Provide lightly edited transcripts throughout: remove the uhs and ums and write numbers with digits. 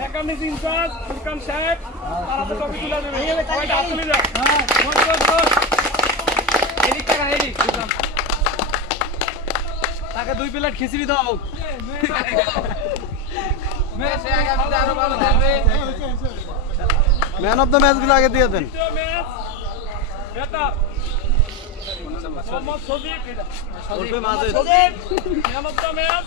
mechanic in charge Furqan সাহেব তারা তো টপি তুলে দেবে কয়টা হাত তুলে দাও এদিক টাকা এদিক টাকা 2 প্লেট খিচুড়ি দাও মেসে আগে আরো ভালো খেলবে ম্যান অফ দ্য ম্যাচ গুলো আগে দিয়ে দেন বেটা মোহাম্মদ সদিক ওরপে মাঝে man of the match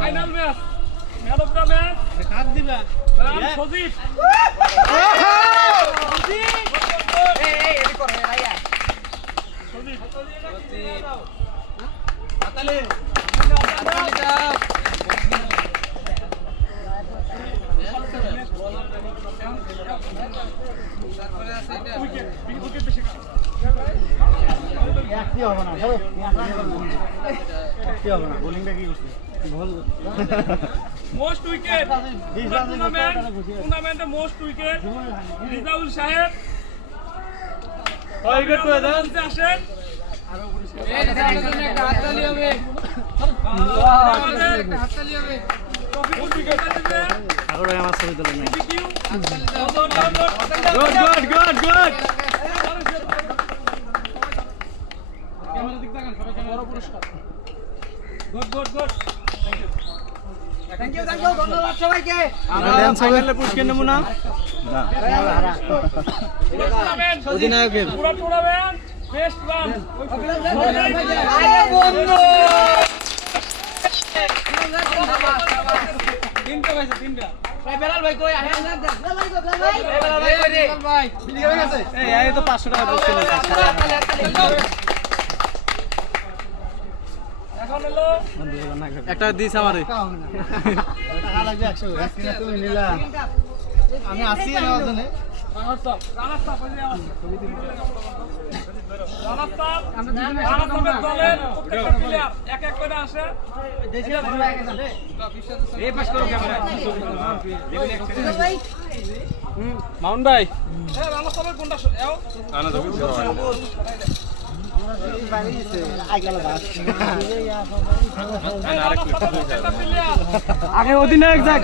final match man of the match কাট দিবা সজিব মোস্ট উইকেট টুর্নামেন্টে মোস্ট উইকেট রিজাউল সাহেব আসেন ধন্যবাদ সবাইকে পুরস্কার নেব না অধিনায়কের পুরো টুর্নামেন্ট বেস্ট রান তিনটা পাইছে তিনটা বেলাল ভাই কই আহেন বেলাল ভাই ভিডিও হয়ে গেছে এই তো 500 টাকা পুরস্কার এখন হলো একটা দিস আমারে টাকা লাগবে 100 তুমি নিলা আমি আসি না ওজনে রানাস্তাপ দলের প্রত্যেকটা প্লেয়ার এক এক করে আসে এই পাস করো ক্যামেরা মাউন্ট ভাই রানাস্তাপের কোনটা আগে অধিনায়ক যাক